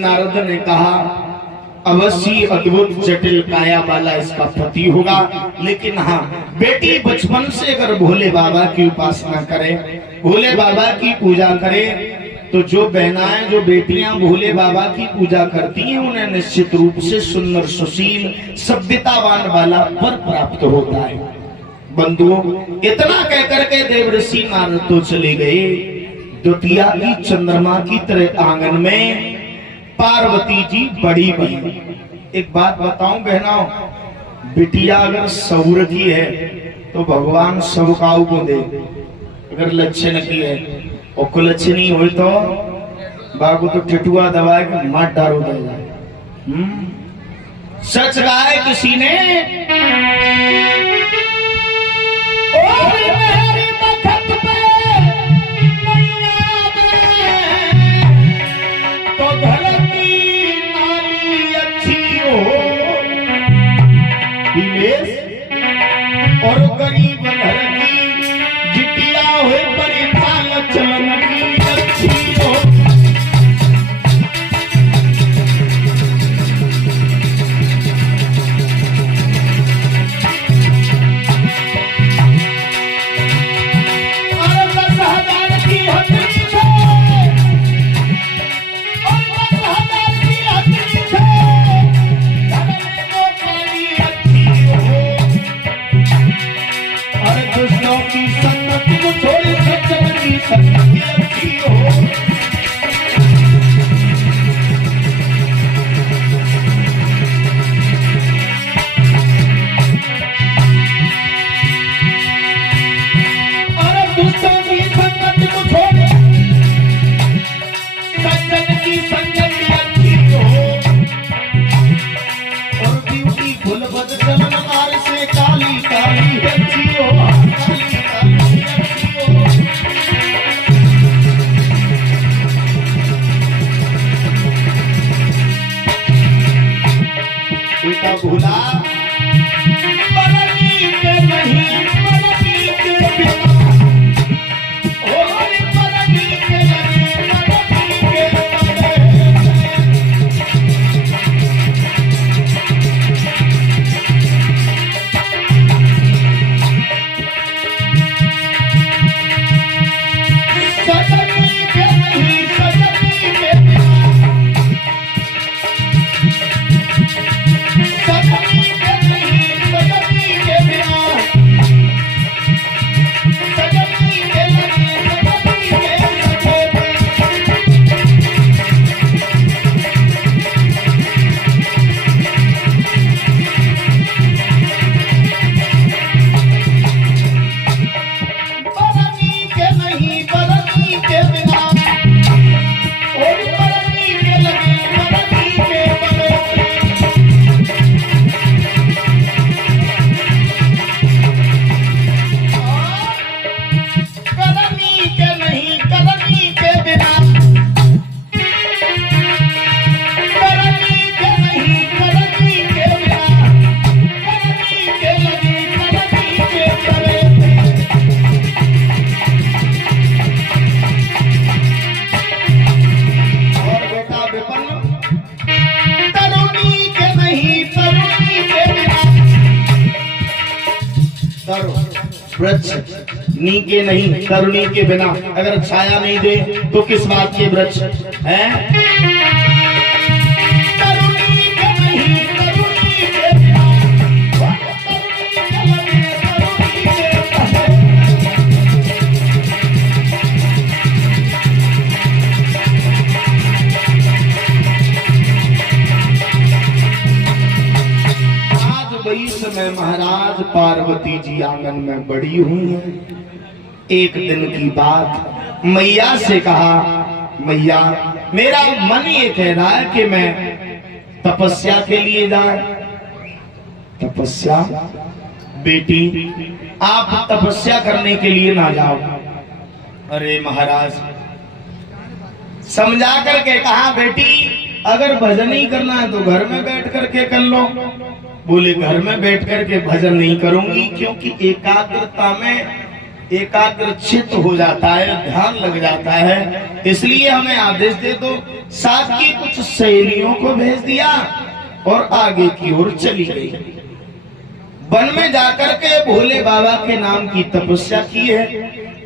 नारद ने कहा अवश्य अद्भुत जटिल काया वाला इसका पति होगा, लेकिन हाँ बेटी बचपन से अगर भोले बाबा की उपासना करे, भोले बाबा की पूजा करे, तो जो बहनाएं जो बेटियां भोले बाबा की पूजा करती हैं उन्हें निश्चित रूप से सुंदर सुशील सभ्यतावान वाला वर प्राप्त होता है। बंधुओं, इतना कहकर के देवर्षि नारद तो चले गए। द्वितीया की चंद्रमा की तरह आंगन में पार्वती जी बड़ी बनी। एक बात बताऊं बहनाओं, बिटिया अगर सौर की है तो भगवान सबकाऊ को दे, अगर लक्षण की है और कुलक्षणी हो तो बाबू तो टिटुआ दबाए के मार डारो देगा। सच कहा है किसी ने, तो घर की नाली अच्छी हो दिनेश, और गरीब घर की जितिया हो परिपाल चलन की अच्छी हो। वृक्ष नी के नहीं, तरुणी के बिना अगर छाया नहीं दे तो किस बात के वृक्ष हैं? में महाराज पार्वती जी आंगन में बड़ी हुई है। एक दिन की बात, मैया से कहा, मैया मेरा मन ये कह रहा है कि मैं तपस्या के लिए जाए। तपस्या? बेटी आप तपस्या करने के लिए ना जाओ। अरे महाराज समझा करके कहा, बेटी अगर भजन ही करना है तो घर में बैठ करके कर लो। बोले घर में बैठ करके भजन नहीं करूंगी, क्योंकि एकाग्रता में एकाग्रचित हो जाता है, ध्यान लग जाता है। इसलिए हमें आदेश दे दो। साथ की कुछ सहेलियों को भेज दिया और आगे की ओर चली गई। वन में जाकर के भोले बाबा के नाम की तपस्या की है।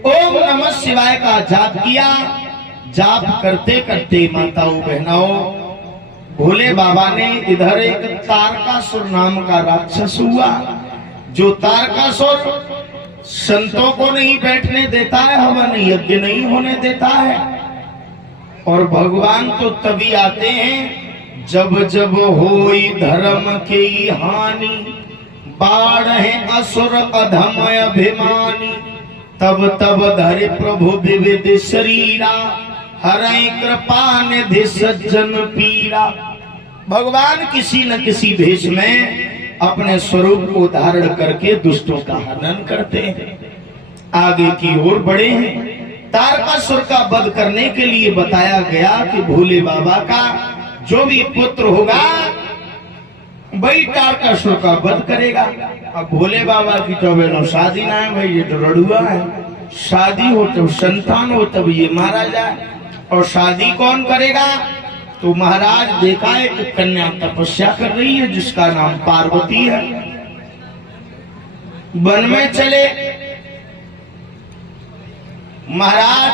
ओम नमः शिवाय का जाप किया। जाप करते करते माताओं बहनाओं, भोले बाबा ने इधर एक तारकासुर नाम का राक्षस हुआ, जो तारकासुर संतों को नहीं बैठने देता है, हवन यज्ञ नहीं होने देता है। और भगवान तो तभी आते हैं जब जब होई धर्म की हानि, बाढ़ है असुर अधम अभिमानी, तब तब धरे प्रभु विविध शरीरा, हरै कृपा निधि सज्जन पीरा। भगवान किसी न किसी भेष में अपने स्वरूप को धारण करके दुष्टों का हनन करते हैं। आगे की ओर बढ़े हैं। तारकासुर का वध करने के लिए बताया गया कि भोले बाबा का जो भी पुत्र होगा वही तारकासुर का वध करेगा। अब भोले बाबा की तो बहनों शादी ना है भाई, ये तो रड़ुआ है। शादी हो तब संतान हो तब ये मारा जाए। और शादी कौन करेगा? तो महाराज देखा एक कन्या तपस्या कर रही है जिसका नाम पार्वती है। वन में चले महाराज,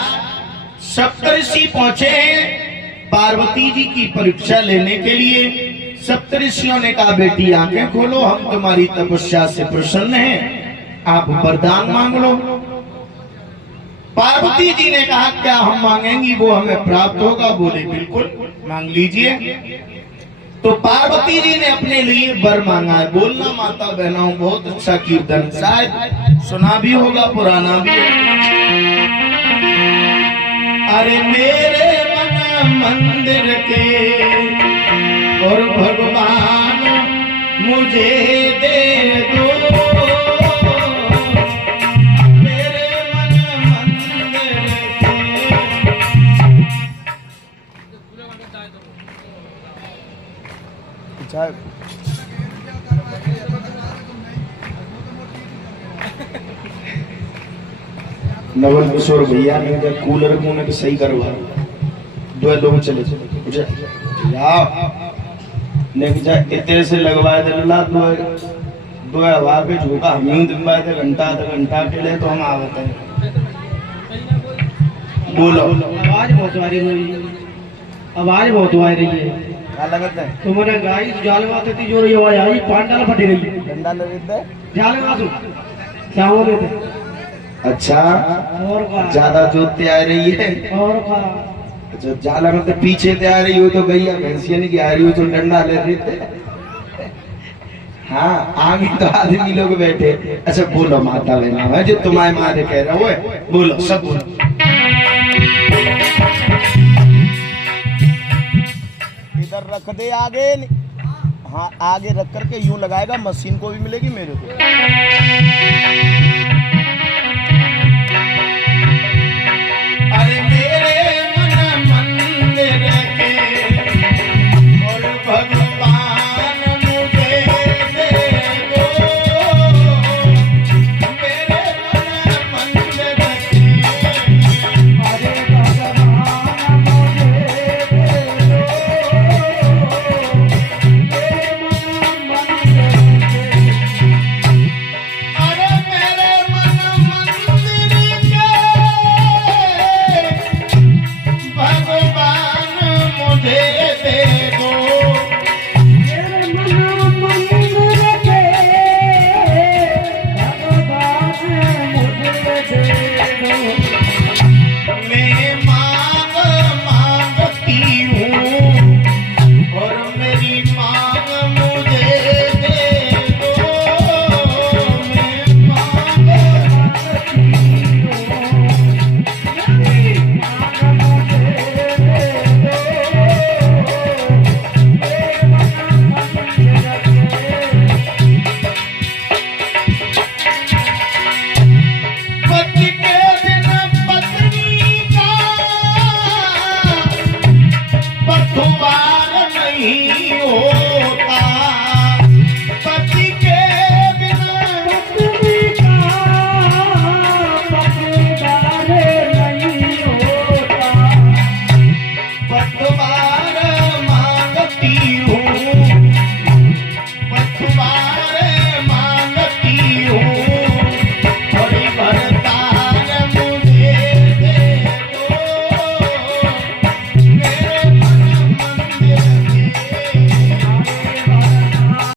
सप्तऋषि पहुंचे हैं पार्वती जी की परीक्षा लेने के लिए। सप्तऋषियों ने कहा बेटी आंखें खोलो, हम तुम्हारी तपस्या से प्रसन्न हैं, आप वरदान मांग लो। पार्वती जी ने कहा क्या हम मांगेंगी वो हमें प्राप्त होगा? बोले बिल्कुल मांग लीजिए। तो पार्वती जी ने अपने लिए वर मांगा है। बोलना माता बहनों, बहुत अच्छा कीर्तन, शायद सुना भी होगा, पुराना भी होगा। अरे मेरे मन मंदिर के और भगवान मुझे दे दो, नवल किशोर भैया ने जब कूलर मुंह में सही करवा दो लोग चले इतने से लगवाए थे ला दो हवा पे झोंका हम दिखवाए थे घंटा आधा घंटा के लिए। तो हम आवते हैं। बोलो आवाज बहुत आ रही है, आवाज बहुत आ रही है। क्या लगता है तुम्हारे गाय जाल में आती थी जो रही आवाज आई, पांडाल फटे गई, डंडा ले लेते जाल में आसू क्या हो रहे थे। अच्छा और ज्यादा जोतते आ रही है। और जो जाला में तो पीछे से आ रही हो तो गैया भैंसिया नहीं आ रही हो तो डंडा ले रहे थे। हाँ आगे तो आदमी लोग बैठे। अच्छा बोलो माता बहना है जो तुम्हारे मारे कह रहा हो, बोलो सब बोलो। इधर रख दे आगे, हाँ आगे रख करके यूं लगाएगा, मशीन को भी मिलेगी मेरे को।